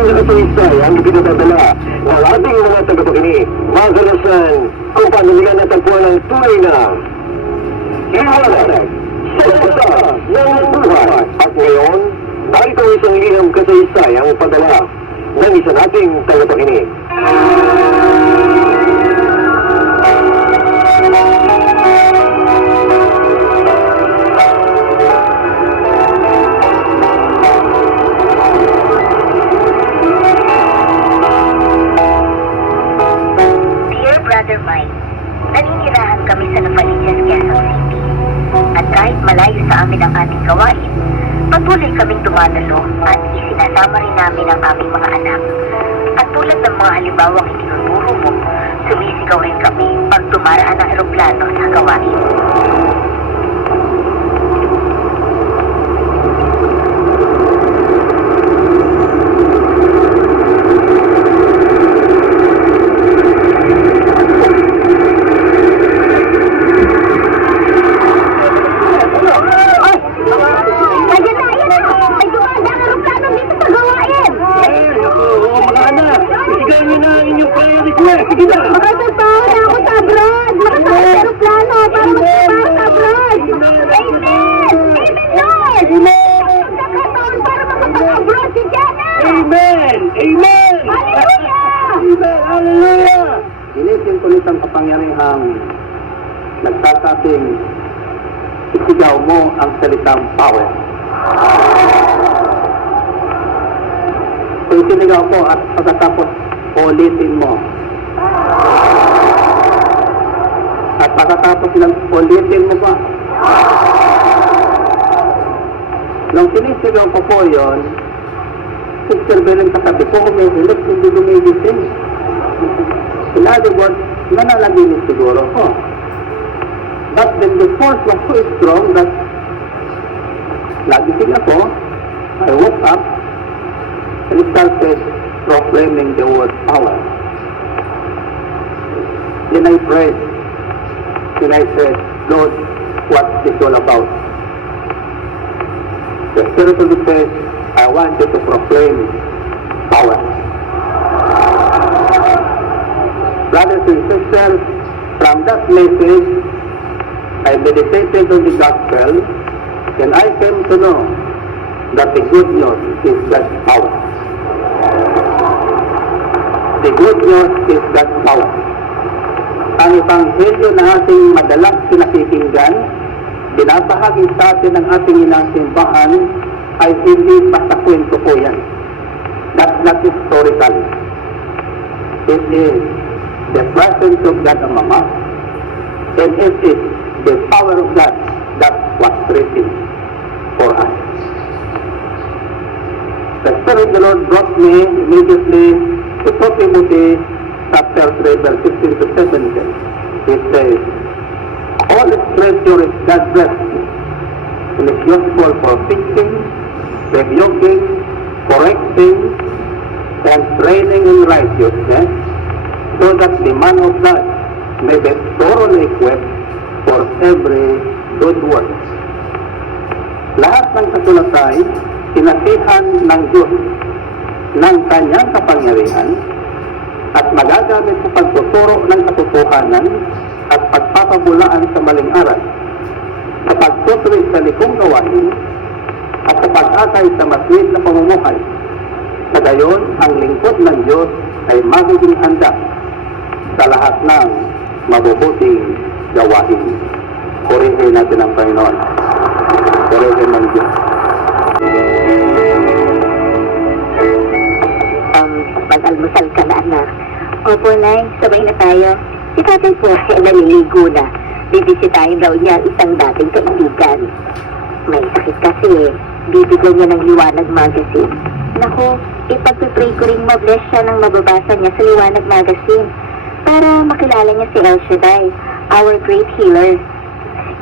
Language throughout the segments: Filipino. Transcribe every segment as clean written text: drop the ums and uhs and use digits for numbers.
patuloy na kasaysay ang pinatadala ng ating mga tagapakinig. Magalasan kung paano nila natagpuan ang tunay na liwanag sa utak ng buhay. At ngayon, narito ang isang liham kasaysay ang padala ng isa nating tagapakinig. Brother Mike, naninirahan kami sa Novaliches, Quezon City. At kahit malayo sa amin ang ating gawain, patuloy kaming dumadalo at isinasama rin namin ang aming mga anak. At tulad ng mga halimbawang itinuturo mo, sumisigaw rin kami pag dumaraan ang eroplano sa gawain. Sige na! Makasagpaw na ako sa abroad! Makasakit sa aeroplano para magtrabaho sa abroad! Amen! Amen, Lord! Magkakataon para makapag-abroad si Jana! Amen! Amen! Hallelujah! Amen! Hallelujah! Inisin ko nitong kapangyarihang nagsasabing isigaw mo ang salitang power. So isinigaw ko at pagkatapos ulitin mo. At pagkatapos lang ulitin mo ba? Nung sinisigaw ko po yun, Sister Belen katabi ko, humihilip, hindi gumigising. In other words, nanalaginis siguro ko. But then the force was so strong that nagising ako, I woke up, and started proclaiming the word power. Then I prayed. Then I said, Lord, what's this all about? The Spirit of the says, I want you to proclaim power. Brothers and sisters, from that message, I meditated on the gospel, and I came to know that the good news is God's power. The good news is God's power. Ang ebanghelyo na ating madalas pinakikinggan, binabahagi sa atin ng ating inang simbahan, ay hindi basta kwento po yan. That's not historical. It is the presence of God among us, and it is the power of God that was written for us. The Spirit of the Lord brought me immediately to 2 Timothy chapter 3, verse 15 to 17. It says, all scripture is God-breathed and is useful for teaching, rebuking, correcting, and training in righteousness, so that the man of God may be thoroughly equipped for every good work. Lahat ng kasulatay, sinasihan ng Diyos ng kanyang kapangyarihan at magagamit sa pagtuturo ng katotohanan at pagpapabulaan sa maling aral, sa pagtutuloy sa likong gawain at sa pag-akay sa matuwid na pamumuhay. Sa gayon, ang lingkod ng Diyos ay magiging handa sa lahat ng mabubuting gawain. Purihin natin ang Panginoon. Purihin ng Diyos. Mag-almusal ka na, anak. Opo, Nay. Sabay na tayo. Si tatay po ay naliligo na. Bibisitahin raw niya ang isang dating kaibigan. May sakit kasi. Bibigyan niya ng Liwanag Magazine. Naku, ipagpipray ko rin mabless siya ng mababasa niya sa Liwanag Magazine para makilala niya si El Shaddai, our great healer.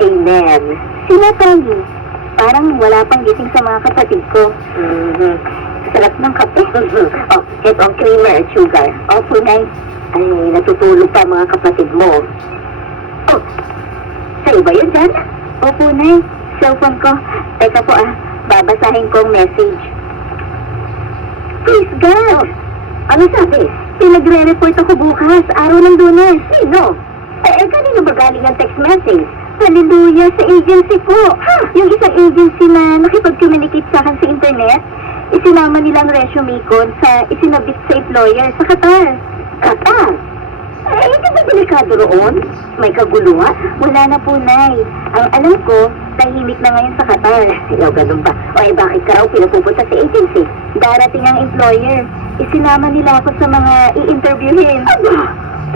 Amen. Sina Tony, parang wala pang gising sa mga kapatid ko. Sarap ng kape. Oh, ito ang creamer at sugar. Opo, Nay. Ay, natutulog pa mga kapatid mo. Oh, sa'yo ba yun, Jan? Opo, Nay. Cellphone ko. Teka po babasahin ko ang message. Praise God! Ano sabi? Pinagre-report ako bukas, araw ng Lunes. Sino? Kanino ba galing ang text message? Hallelujah, sa agency po. Yung isang agency na nakipag-communicate sa akin sa internet, isinama nilang resume ko sa isinabit sa employer sa Qatar. Qatar? Hindi ba delikado roon? May kaguluhan? Wala na po, Nay. Ang alam ko, tahimik na ngayon sa Qatar. Ganun ba? Bakit ka raw pinapupunta sa agency? Darating ang employer. Isinama nila ako sa mga i-interviewin.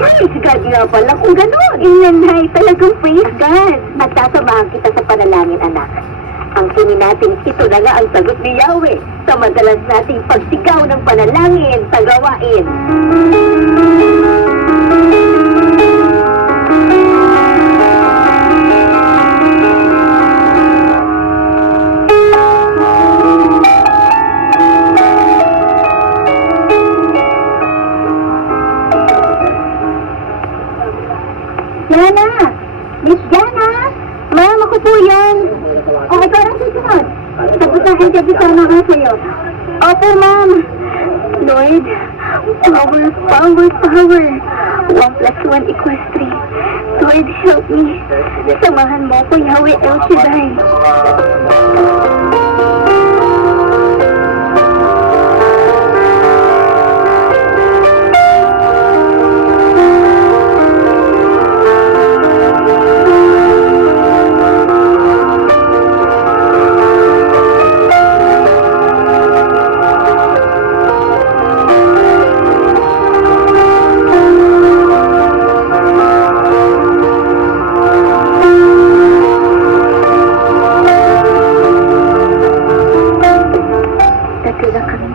Praise God nga pala kung gano'n. Nay, talagang praise God. Magsasamahan kita sa panalangin, anak. Ang kini natin, ito na nga ang sagot ni Yahweh sa madalas nating pagsigaw ng panalangin sa gawain. Jana! Miss Jana! Ma'am, ako po yan. Parang susunod. Tapos na interview sana ako sa'yo. Opo, ma'am. Lord, power, power, power. 1 plus 1 equals 3. Lord, help me. Samahan mo ko, Yahweh El Shaddai.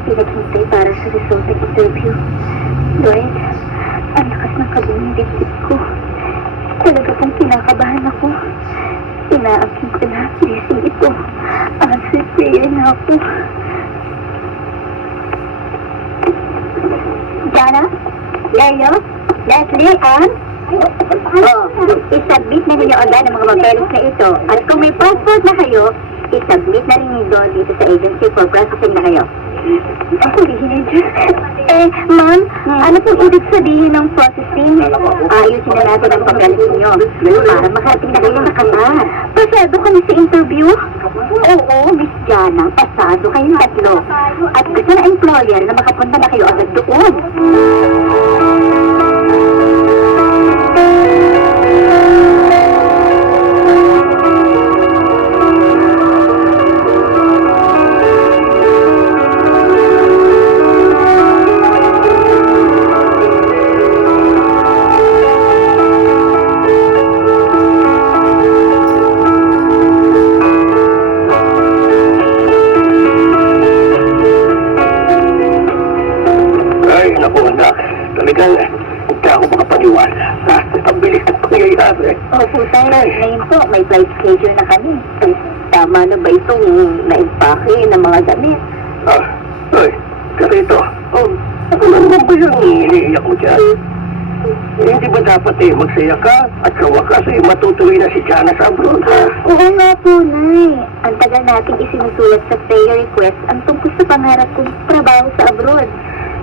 Pinaghintay para sa result ng interview. Lord, ang lakas ng kabunong dibdib ko. Talaga pong kinakabahan ako. Inaangkin ko na blessing ito. Answer prayer na ako. Jana? Leo? Leslie? Ann? I-submit na ninyo agad ang mga papeles na ito. At kung may passport na kayo, i-submit na rin ninyo dito sa agency for processing na kayo. Ma'am, ano pong ibig sabihin ng processing? Ayusin na natin ang papeles ninyo para makarating na kayo sa Qatar. Pasado kami sa interview? Oo, Miss Jana, pasado kayong tatlo. At gusto na employer na makapunta na kayo agad doon. Talagang hindi ako makapaniwala. Ang bilis ng pangyayari. Opo, sir. Ngayon po, may flight schedule na kami. Tama na ba itong na-impake ng mga damit? Karito. Ano naman ba yung iniiyak mo dyan? Hindi ba dapat magsaya ka at sa wakas matutuloy na si Jana sa abroad, ha? Oo nga po, Nay. Ang tagal nating isinusulat sa prayer request ang tungkol sa pangarap kong trabaho sa abroad.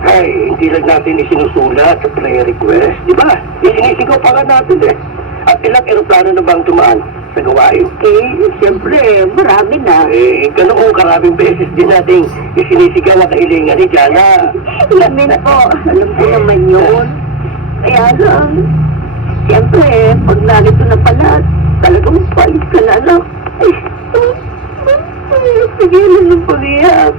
Ay, hindi lang natin isinusulat sa prayer request, di ba? Isinisigaw pa nga natin At ilang aeroplano na bang tumaan sa gawain? Siyempre, marami na. Ganoong karaming beses din nating isinisigaw ang kahilingan ni Jana. Amen po. Alam ko naman yun. Kaya lang, siyempre, pag narito na pala, talagang palis ka na, anak. Sige lang ng pag-iyak.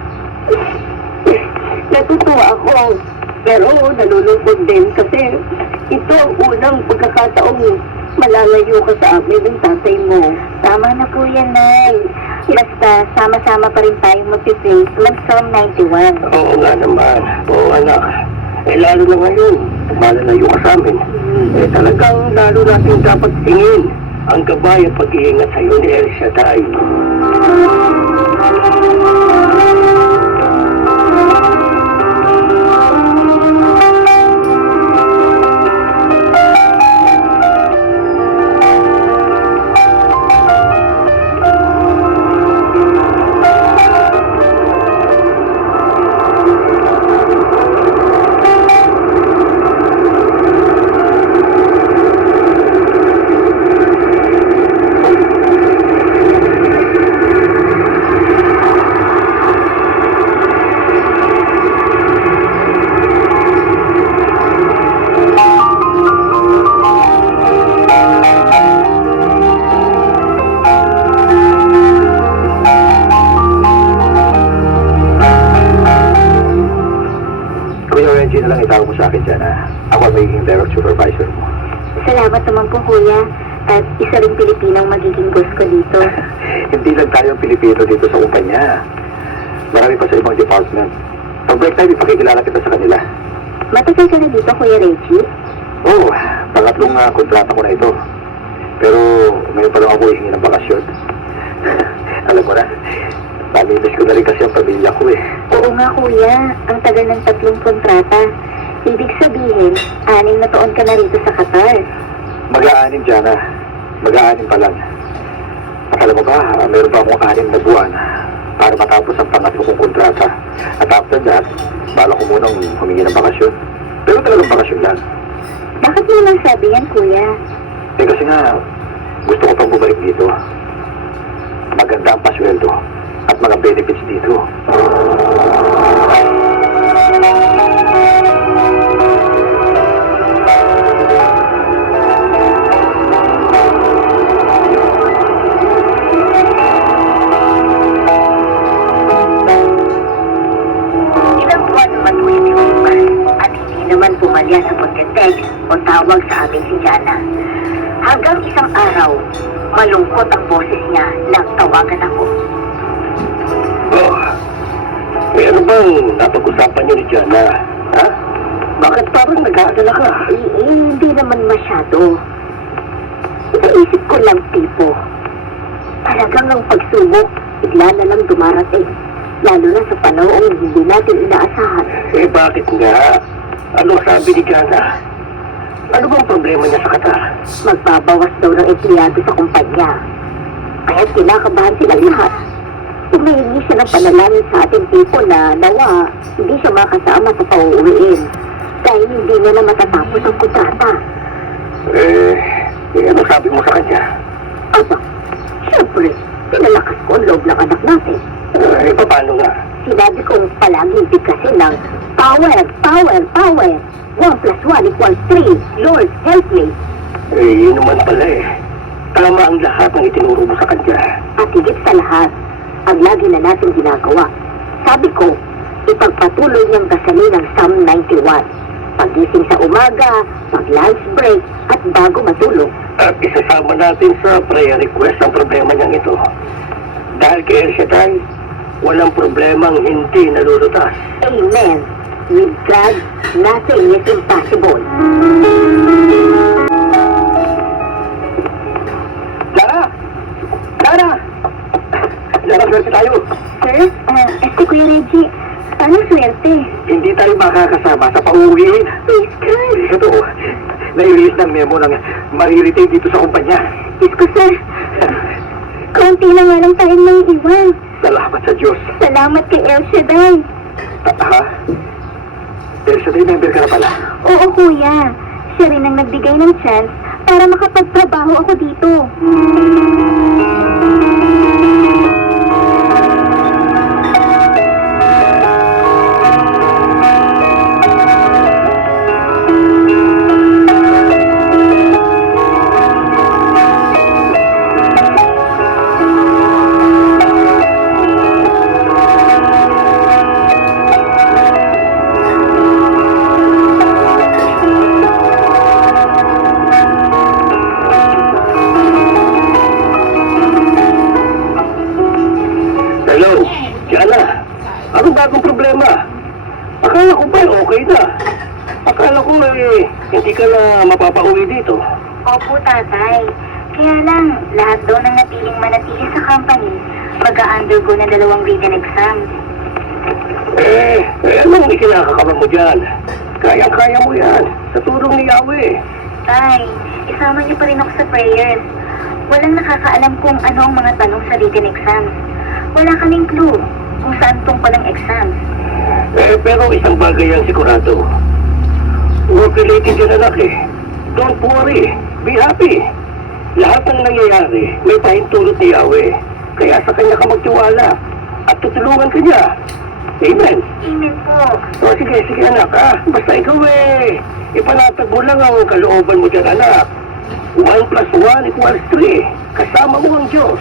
Natutuwa ako, pero nalulungkot din kasi ito ang unang pagkakataong malalayo ka sa amin ng tatay mo. Tama na po yan, Nay. Basta sama-sama pa rin tayong mag-face mag-Psalm 91. Oo nga naman. Oo, anak. Lalo na ngayon, malalayo ka sa amin. Talagang lalo natin dapat tingin ang gabay at pag-iingat sa'yo ni El Shaddai. Ako ang magiging direct supervisor mo. Salamat naman po, kuya. At isa rin Pilipinong magiging boss ko dito. Hindi lang tayo Pilipino dito sa kumpanya. Marami pa sa ibang department. Pag break time, ipakikilala kita sa kanila. Matagal ka na dito, Kuya Reggie? Oo, pangatlong kontrata ko na ito. Pero ngayon pa lang ako hihingi ng bakasyon. Alam mo na, namimiss ko na rin kasi ang pamilya ko eh. Oo nga, kuya. Ang tagal ng 3 kontrata. Ibig sabihin, 6 na taon ka na rito sa Qatar. Mag-aanim, Jana. Mag-aanim pa lang. At alam mo ba, meron pa akong 6 na buwan para matapos ang pangatlong kong kontrata. At after that, bala ko munang humingi ng bakasyon. Pero talagang bakasyon lang. Bakit mo nasabi yan, kuya? Eh kasi nga, gusto ko pang bumalik dito. Maganda ang pasweldo at mga benefits dito. Ilang buwan naman po yung lumipas at hindi naman pumalya sa pagka-text o tawag sa amin si Jana. Hanggang isang araw, malungkot ang boses niya nang tawagan ako. Oh, may ano bang napag-usapan niyo ni Jana? Ha? Bakit parang nag-aalala ka? Hindi naman masyado. Naisip ko lang, tipo. Talagang ang pagsubok, bigla na lang dumarating. Lalo na sa panahong hindi natin inaasahan. Eh bakit nga? Ano sabi ni Jana? Ano bang problema niya sa Qatar? Magbabawas daw ng empleyado sa kumpanya. Kaya kinakabahan sila lahat. Humihingi siya ng panalangin sa ating tipo na nawa, hindi siya makasama sa pauuwiin. Dahil hindi niya na matatapos ang kontrata. Ano sabi mo sa kanya? Aba, syempre, pinalakas ko ang loob ng anak natin. Paano nga? Sinabi kong palaging bigkasin ng power, power, power. 1 + 1 = 3. Lord, help me. Yun naman pala eh. Tama ang lahat ng itinuro mo sa kanya. At higit sa lahat, ang lagi na natin ginagawa. Sabi ko, ipagpatuloy niyang gasalin ang Psalm 91. Pagising sa umaga, mag-lunch break, at bago matulog. At isasama natin sa prayer request ang problema niyang ito. Dahil kay El Shaddai, walang problemang hindi nalulutas. Amen. With God, nothing is impossible. Lara! Lara! Lara, swerte tayo. Sir, Kuya Reggie, paano swerte? Hindi tayo makakasama sa pauwiin. Please, God. Ito, nai-release ng memo ng mariretain dito sa kumpanya. Diyos ko, sir. Konti na nga lang tayong may iwan. Salamat sa Diyos. Salamat kay El Shaddai. Ha? Pero sa member ka na pala. Oo, kuya. Siya rin ang nagbigay ng chance para makapagtrabaho ako dito. Hello, Jana. Ano bagong problema? Akala ko ba okay na? Akala ko hindi ka na mapapauwi dito. Opo, tatay. Kaya lang, lahat daw ng natiling manatili sa company, mag-a-undergo ng 2 written exams. Anong ikinakakaban mo dyan? Kayang-kaya mo yan. Sa tulong ni Yahweh. Tay, isama niyo pa rin ako sa prayers. Walang nakakaalam kung ano ang mga tanong sa written exams. Wala kaming clue kung saan tungkol ang exams. Pero isang bagay ang sigurado. Work-related yan, anak eh. Don't worry. Be happy. Lahat ng nangyayari, may pahintulot ni Yahweh. Kaya sa kanya ka magtiwala. At tutulungan ka niya. Amen. Amen po. O sige, sige anak ha. Basta ikaw ipanatag mo lang ang kalooban mo dyan anak. 1 + 1 = 3. Kasama mo ang Diyos.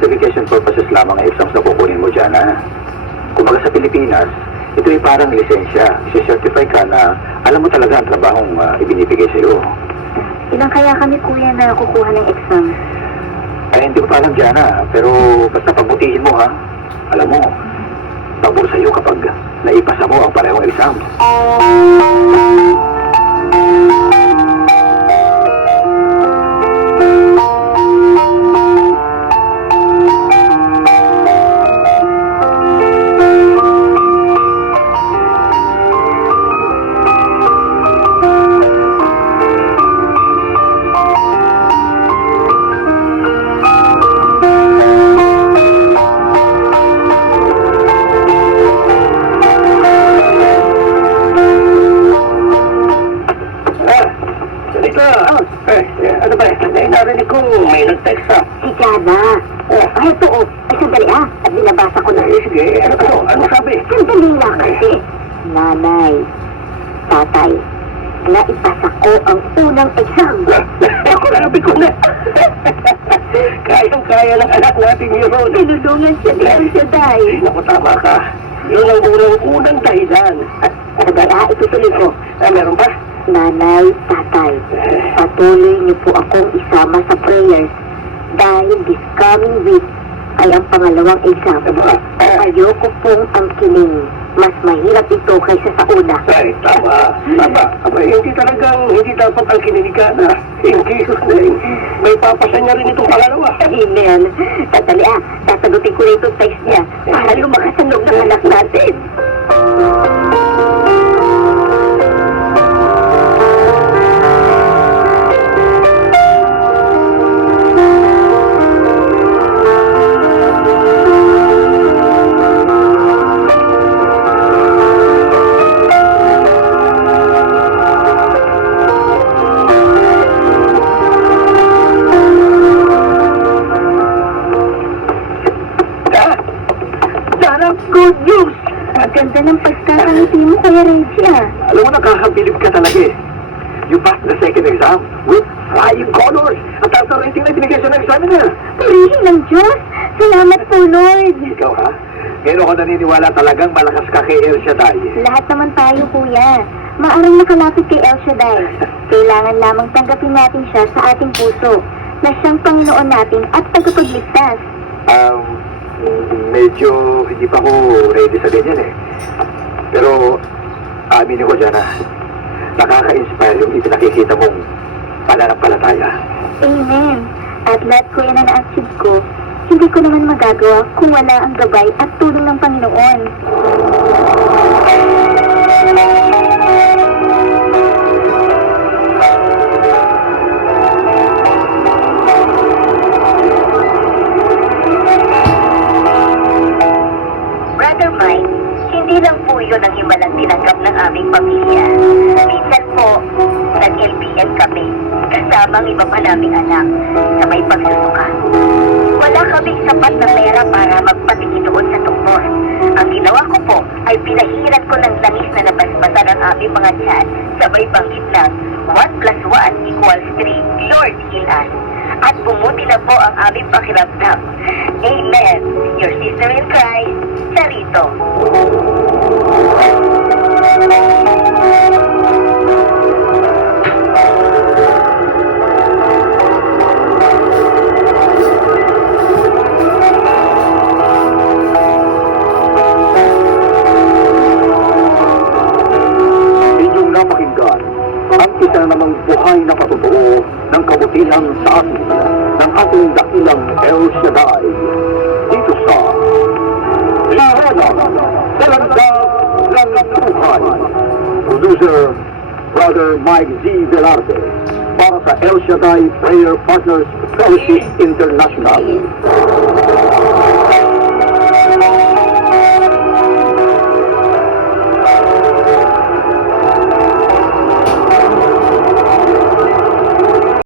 certification purposes lamang ang exams na kukunin mo dyan, ha? Kumbaga sa Pilipinas, ito ay parang lisensya. Isi-certify ka na alam mo talaga ang trabahong ibinibigay sa'yo. Ilang kaya kami, kuya, na kukuha ng exam? Ay, hindi ko pa alam dyan, ha? Pero basta pagbutihin mo, ha? Alam mo, pabor sa'yo kapag naipasa mo ang parehong exam. Ano ba? Narinig ko may nag-text ha. Si Jana. Ay, ito, oh. Ay, sandali, ah. At binabasa ko na. Sige, ano sabi? Sandali lang kasi. Nanay, tatay, naipasa ko ang unang exam. Ako, sabi ko na. Kayang-kaya ng anak natin yun. Tinulungan siya ni El Shaddai. Naku, tama ka. Yun ang unang dahilan. Sandali, ah. Itutuloy ko. Meron ba? Nanay, tatay, patuloy niyo po akong isama sa prayers dahil this coming week ay ang pangalawang exam. Ayoko pong ang kining. Mas mahirap ito kaysa sa una. Ay, tama. Aba, hindi dapat ang kininika na. In Jesus name, may papasa niya rin itong pangalawa. Amen. Tatali, ah. Sasagutin ko na itong text niya para lumakasanog ng anak natin. Good news! Ang ganda ng pagkakangiti mo, Kuya Reggie, ah. Alam mo, nakakabilib ka talaga eh. You passed the second exam with flying colors. Ang taas na rating na binigay sa examiner. Purihin ng Diyos. Salamat po, Lord. Ikaw ha? Ngayon ako naniniwala talagang malakas ka kay El Shaddai. Lahat naman tayo, Kuya. Maaring nakalapit kay El Shaddai. Kailangan lamang tanggapin natin siya sa ating puso na siyang Panginoon natin at tagapagligtas. Medyo hindi pa ako ready sa ganyan eh. Pero aminin ko dyan na nakaka-inspire yung ipinakikita mong pananampalataya. Amen. At lahat ko yan na na-achieve ko, hindi ko naman magagawa kung wala ang gabay at tulong ng Panginoon. Brother Mike, hindi lang po yun ang himalang tinanggap ng aming pamilya. Minsan po, nag-LPM kami, kasama ang iba pa naming anak, sa may pagsusuka. Wala kaming sapat na pera para magpatingin doon sa tukmor. Ang ginawa ko po ay pinahirat ko ng langis na nabasbasan ang aming mga tiyan sa may banggit ng 1 plus 1 equals 3, Lord, heal us. At bumuti na po ang aming pakiramdam. Amen. Your sister in Christ, Sarito. Inyong napakinggan ang isa namang buhay na patotoo ng kabutihan sa atin ng ating dakilang El Shaddai dito sa Lahana Talagang Buhay. Producer Brother Mike Z. Velarde para sa El Shaddai Prayer Partners Fellowship International.